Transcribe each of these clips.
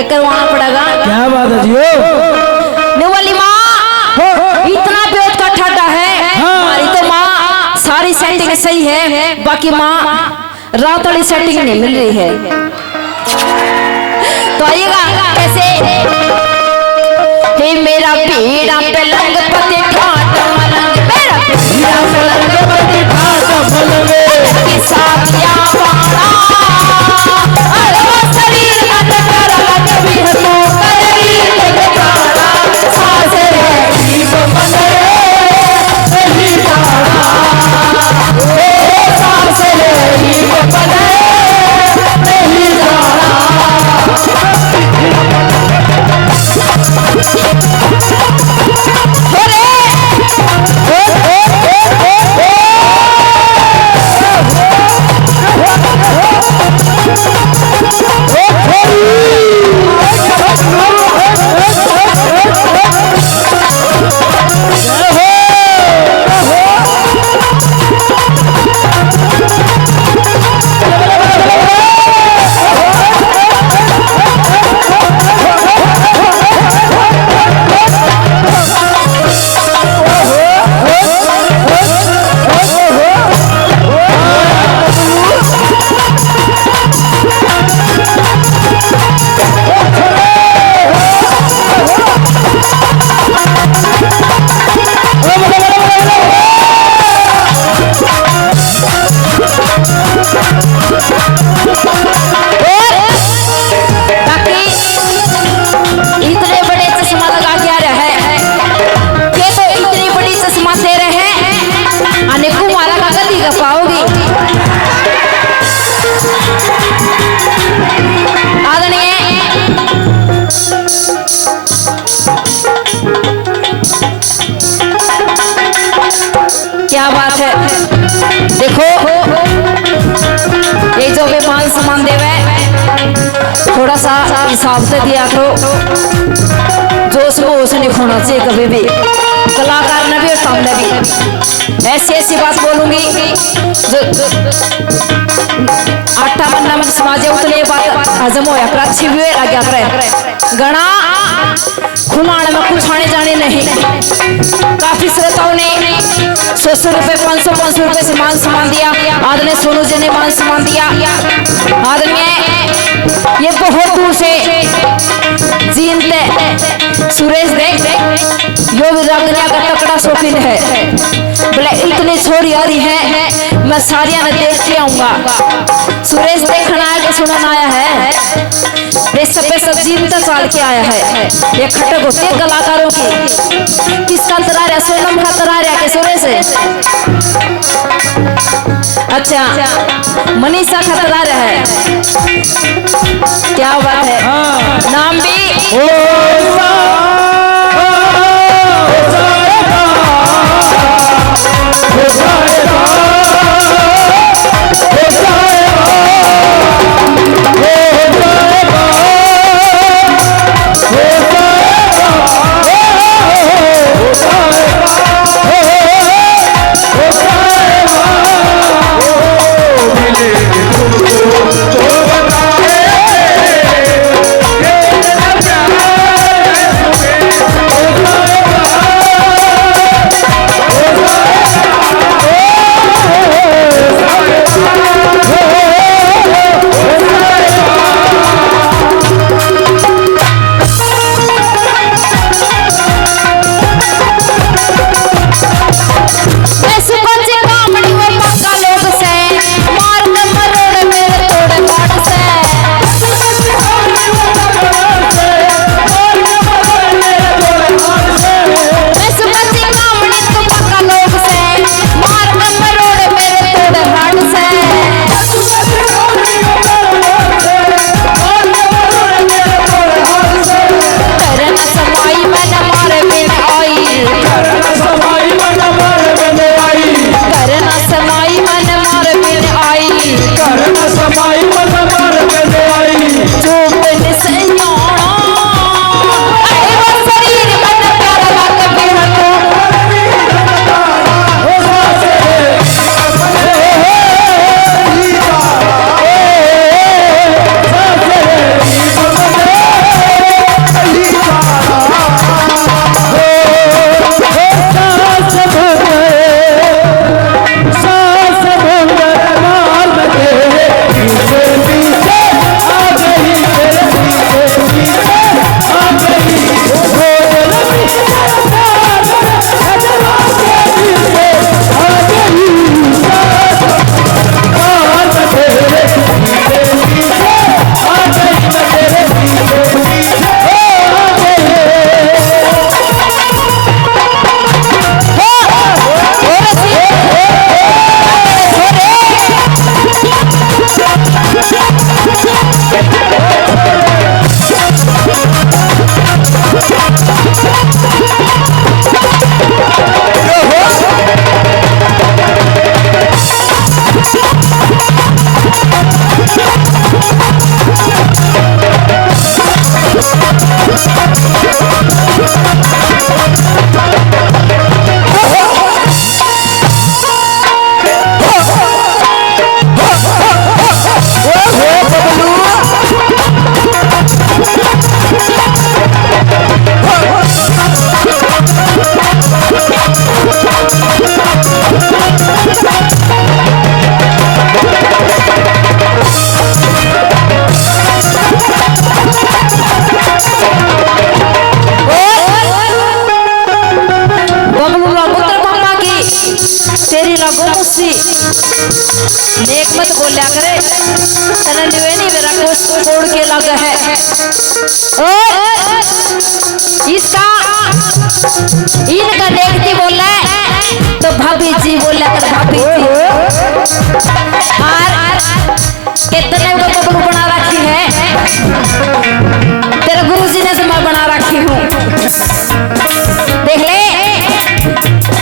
के करवाना पड़ेगा। क्या बात है जियो? वाली माँ इतना पेट का ठंडा है, हमारी तो माँ सारी सेटिंग सही है, बाकी माँ रात वाली सेटिंग नहीं मिल रही है। तो आइएगा कैसे? हे मेरा पीड़ा पे लंग पति ठाट मलंग, मेरा पीड़ा पे लंग पति ठाट मलंग की साथिया पाना, अरे वो शरीर मत कर कभी है तो करी लेके जाना, सांस है जीव मन नहीं जाना, ओ सांस है जीव मन नहीं जाना। क्या बात है? देखो ये जो भी मान सम्मान देवे थोड़ा सा हिसाब से दिया करो, जोश को उसे नहीं खोना चाहिए कभी भी, कलाकार ने भी और सामने भी। ऐसी ऐसी बात बोलूंगी जो आटा बनना में समाज उतने बात हजम होया कर, अच्छी भी लग करे गणा खुनाने में कुछ आने जाने नहीं। काफी श्रोताओं ने 100 रुपए 500 रुपए से मान सम्मान दिया, आदरणीय सोनू जी ने मान सम्मान दिया, आदरणीय ये बहुत दूर से जीनते सुरेश देख यो भी रंगनिया का तकड़ा शौकीन है, बोले इतनी छोरी आ रही है मैं सारिया ने देख के आऊंगा। सुरेश देखना आया कि सुनना आया है, सब जीवता चाल के आया है। ये खटक होती है कलाकारों की, किसका तरारिया सोनम का तरारिया के सुरेश है। अच्छा मनीषा का तरारिया है, क्या बात है? नाम भी नेक मत बोलिया करे तने निवे नहीं मेरा कोस कोड़ के लगा है इसका इनका देखती बोला तो भाभी जी बोला कर भाभी जी और कितने बबलू बना रखी है तेरे गुरुजी ने मैं बना रखी हूँ देख ले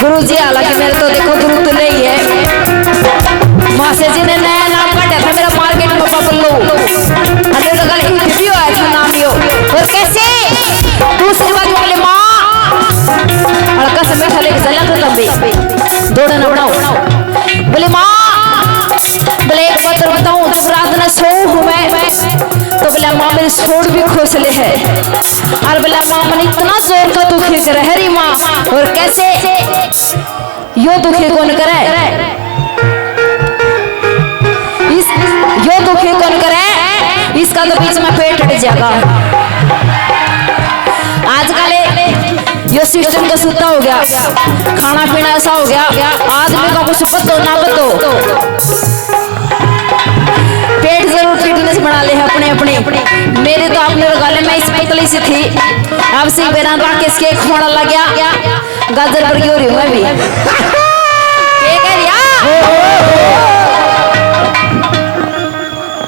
गुरुजी हालांकि मेरे तो देखो गुरु तो नहीं है मासे जी ने नया नाम काटा था मेरा मार्केट में बबलू अरे तो कल इंटरव्यू आया था नाम यो और कैसे दूसरी बात बोले माँ अड़का से मीठा लेके चला तो तब भी दौड़े ना बनाओ बोले माँ बोले एक बात बताऊं जब रात में सो हूँ मैं तो बोला माँ मेरी छोड़ भी खोसले है और बोला माँ मैंने इतना जोर का दुखी करे है री माँ और कैसे यो दुखी कौन करे यो दुखी कौन करे इसका तो बीच में पेट हट जाएगा आजकल यो सिस्टम का सूता हो गया खाना पीना ऐसा हो गया आदमी का कुछ बतो ना बतो पेट जरूर फिटनेस बना ले अपने अपने मेरे तो आपने गाले में इस पतली सी थी अब से बेरा राकेश के खोड़ा लग गया गाजर पर क्यों रही हूं मैं भी क्या कह रिया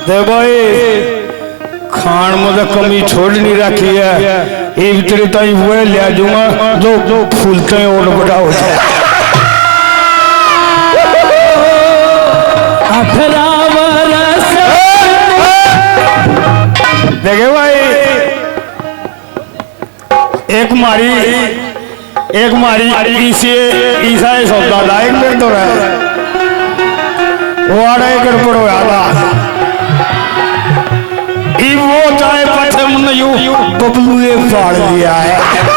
दे भाई खान मुझे कमी छोड़ नहीं रखी है ये भीतरी ताई वो ले जाऊंगा जो फूलते हैं और बड़ा हो जाए देखे भाई एक मारी ईसा सौदा था एक मिनट तो रहा वो आड़ा एक गड़बड़ होया था वो चाहे पथे मन यू बबलू ये फाड़ दिया है